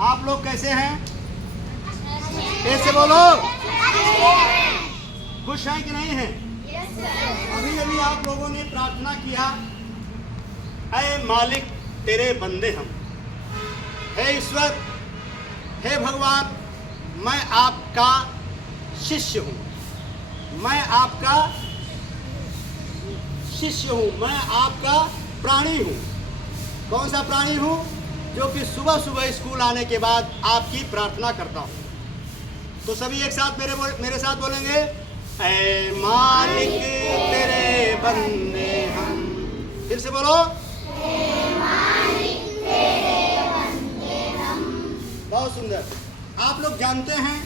आप लोग कैसे हैं? कैसे बोलो? खुश हैं कि नहीं हैं? अभी अभी आप लोगों ने प्रार्थना किया, ऐ मालिक तेरे बंदे हम, हे ईश्वर, हे भगवान, मैं आपका शिष्य हूँ, मैं आपका शिष्य हूँ, मैं आपका प्राणी हूँ। कौन सा प्राणी हूँ? जो कि सुबह सुबह स्कूल आने के बाद आपकी प्रार्थना करता हूँ। तो सभी एक साथ मेरे साथ बोलेंगे, ऐ मालिक तेरे बंदे हम। फिर से बोलो, ऐ मालिक तेरे बंदे हम। बहुत सुंदर। आप लोग जानते हैं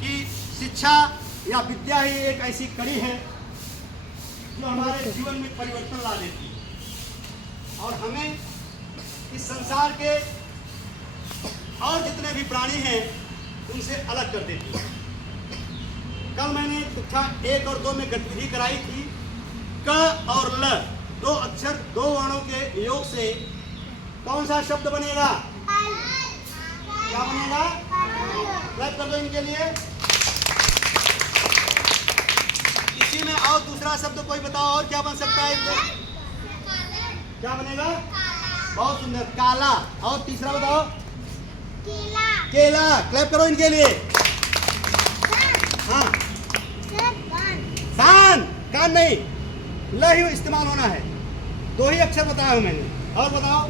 कि शिक्षा या विद्या ही एक ऐसी कड़ी है जो हमारे जीवन में परिवर्तन ला देती है और हमें इस संसार के और जितने भी प्राणी हैं उनसे अलग कर देती है। कल मैंने कक्षा 1 और 2 में गतिविधि कराई थी। क और ल, दो अक्षर, दो वर्णों के योग से कौन सा शब्द बनेगा? क्या बनेगा? क्लैप कर दो इनके लिए। इसी में और दूसरा शब्द कोई बताओ, और क्या बन सकता है इसमें? क्या बनेगा? बहुत सुंदर, काला। और तीसरा बताओ? केला। केला। क्लैप करो इनके लिए। हाँ, कान। कान नहीं, ल ही इस्तेमाल होना है। 2 ही अक्षर बताया हूं मैंने। और बताओ,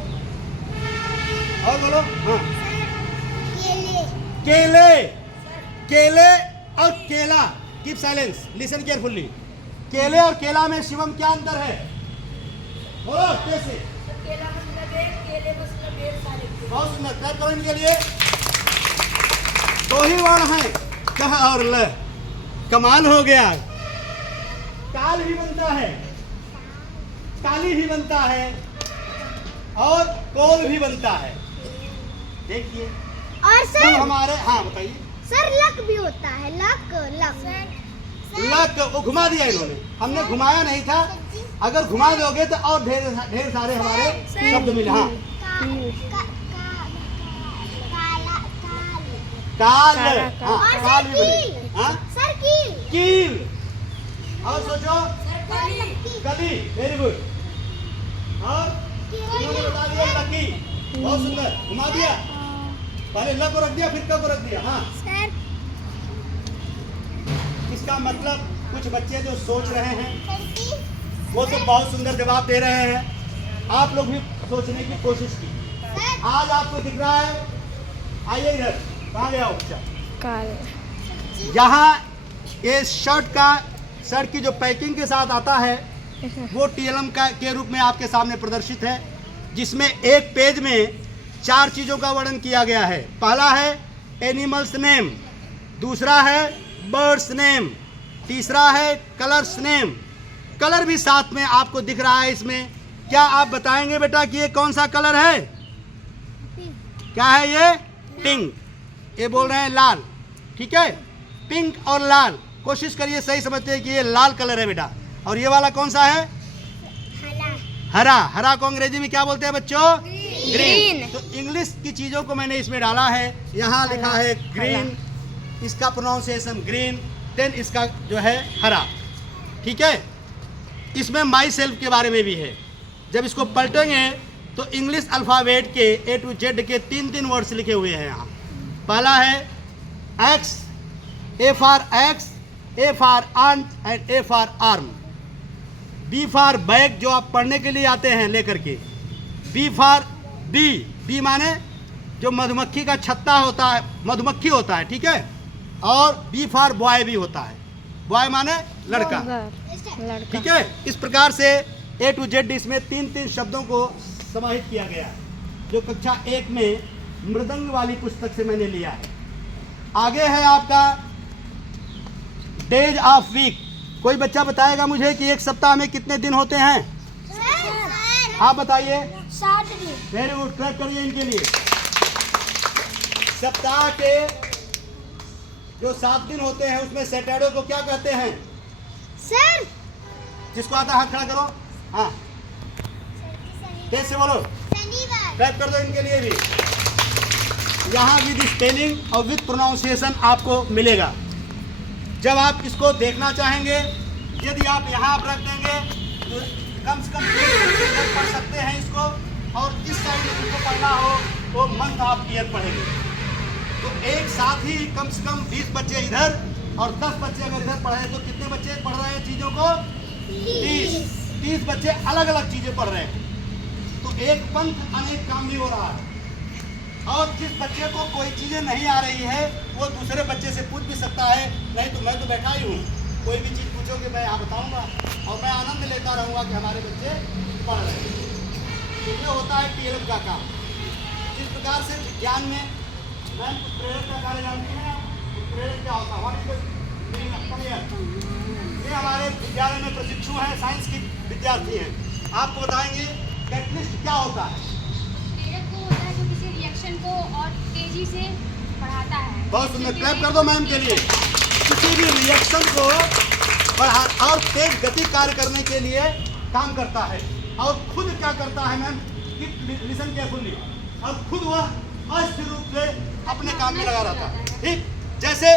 और बोलो। हाँ, केले। केले और केला। Keep silence, listen carefully. केले और केला में शिवम क्या अंतर है? बोलो कैसे? केला मतलब एक, केले मतलब ढेर सारे। बहुत सुंदर, क्लैप करो इनके लिए। 2 ही वर्ण हैं, कह और ल। कमाल हो गया। काल भी बनता है, काली भी बनता है और कोल भी बनता है। देखिए, और सर हमारे, हाँ बताइए सर, लक भी होता है। लक लक वो घुमा दिया इन्होंने, हमने घुमाया नहीं था। अगर घुमा दोगे तो और ढेर सारे हमारे शब्द मिले। हाँ, काल। हाँ, काल भी बने। हाँ, सर कील। कील। और सोचो, कली। Very good. और इन्होंने बता दिया लकी। बहुत सुंदर, घुमा दिया। पहले ल को रख दिया, फिर क को रख दिया। हाँ सर, इसका मतलब कुछ बच्चे जो सोच रहे हैं वो तो बहुत सुंदर जवाब दे रहे हैं। आप लोग भी सोचने की कोशिश की। आज आपको दिख रहा है, आइए इधर, कहाँ गया बच्चा? यहाँ ये शर्ट की जो पैकिंग के साथ आता है वो टीएलएम के रूप में आपके सामने प्रदर्शित है, जिसमें एक पेज में 4 चीज़ों का वर्णन किया गया है। पहला है एनिमल्स नेम, दूसरा है बर्ड्स नेम, तीसरा है कलर्स नेम। कलर भी साथ में आपको दिख रहा है इसमें। क्या आप बताएंगे बेटा कि ये कौन सा कलर है? क्या है ये? पिंक। ये बोल रहे हैं लाल। ठीक है, पिंक और लाल। कोशिश करिए सही समझते हैं कि ये लाल कलर है बेटा। और ये वाला कौन सा है? हरा। हरा को अंग्रेजी में क्या बोलते हैं बच्चों? ग्रीन। तो इंग्लिश की चीज़ों को मैंने इसमें डाला है। यहाँ लिखा है ग्रीन, इसका प्रोनाउंसिएशन ग्रीन, देन इसका जो है हरा। ठीक है, इसमें माई सेल्फ के बारे में भी है। जब इसको पलटेंगे तो इंग्लिश अल्फ़ाबेट के A to Z के 3 वर्ड्स लिखे हुए हैं यहाँ। पहला है x, A for x, A for ant and A for arm. B for bag, जो आप पढ़ने के लिए आते हैं लेकर के। B फॉर बी माने जो मधुमक्खी का छत्ता होता है, मधुमक्खी होता है। ठीक है, और B फॉर बॉय भी होता है। बॉय माने लड़का। ठीक है, इस प्रकार से A to Z इसमें 3 शब्दों को समाहित किया गया है, जो कक्षा 1 में मृदंग वाली पुस्तक से मैंने लिया है। आगे है आपका डेज ऑफ वीक। कोई बच्चा बताएगा मुझे कि एक सप्ताह में कितने दिन होते हैं? आप बताइए। 7 दिन। वेरी गुड, क्लैप करिए इनके लिए। सप्ताह के जो 7 दिन होते हैं उसमें सैटरडे को क्या कहते हैं? सर, जिसको आता है हाथ खड़ा करो। हाँ, तेज से बोलो। शनिवार। क्लैप कर दो इनके लिए भी। यहाँ विद स्पेलिंग और विद प्रोनाउंसिएशन आपको मिलेगा। जब आप इसको देखना चाहेंगे, यदि आप यहाँ आप रख देंगे तो कम से कम 20 बच्चे इधर पढ़ सकते हैं इसको, और इस साइड में जिनको पढ़ना हो वो मंथ आप ईयर पढ़ेंगे। तो एक साथ ही कम से कम 20 बच्चे इधर और 10 बच्चे अगर इधर पढ़े तो कितने बच्चे पढ़ रहे हैं चीज़ों को? 30 बच्चे अलग अलग चीज़ें पढ़ रहे हैं। तो एक पंथ अनेक काम नहीं हो रहा है। और जिस बच्चे को कोई चीज़ें नहीं आ रही है वो दूसरे बच्चे से पूछ भी सकता है, नहीं तो मैं तो बैठा ही हूँ, कोई भी चीज़ पूछोगे मैं यहाँ बताऊँगा और मैं आनंद लेता रहूँगा कि हमारे बच्चे पढ़ रहे हैं। तो ये होता है टीएलएम का काम। जिस प्रकार से विज्ञान में मैम कुछ प्रेरक का कार्य जानती हैं, प्रेरक क्या होता है? ये हमारे विद्यालय में प्रशिक्षु हैं, साइंस की विद्यार्थी हैं, आपको बताएंगे कैटलिस्ट क्या होता है। प्रेरक वो होता है जो किसी रिएक्शन को और तेजी से बढ़ाता है। बहुत सुंदर, क्लैप कर दो मैम के लिए। किसी भी रिएक्शन को बढ़ा और तेज गति कार्य करने के लिए काम करता है, और खुद क्या करता है मैम, लिसन केयरफुली, और खुद वह अस्थिर रूप से अपने काम में लगा रहता है। ठीक, जैसे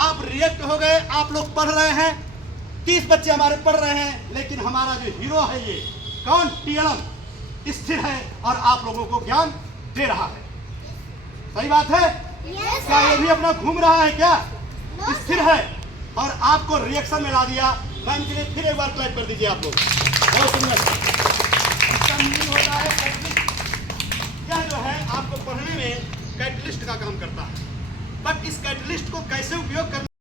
आप रिएक्ट हो गए, आप लोग पढ़ रहे हैं, 30 बच्चे हमारे पढ़ रहे हैं, लेकिन हमारा जो हीरो है ये कौन? टीएलएम स्थिर है और आप लोगों को ज्ञान दे रहा है। सही बात है? क्या ये भी अपना घूम रहा है? क्या स्थिर है और आपको रिएक्शन में ला दिया। मैम के लिए फिर एक बार क्लैप कर दीजिए आप लोग। बहुत सुंदर। इसका मीनिंग होता है कैटलिस्ट। यह जो है आपको पढ़ने में कैटलिस्ट का काम करता है, बट इस कैटलिस्ट को कैसे उपयोग करना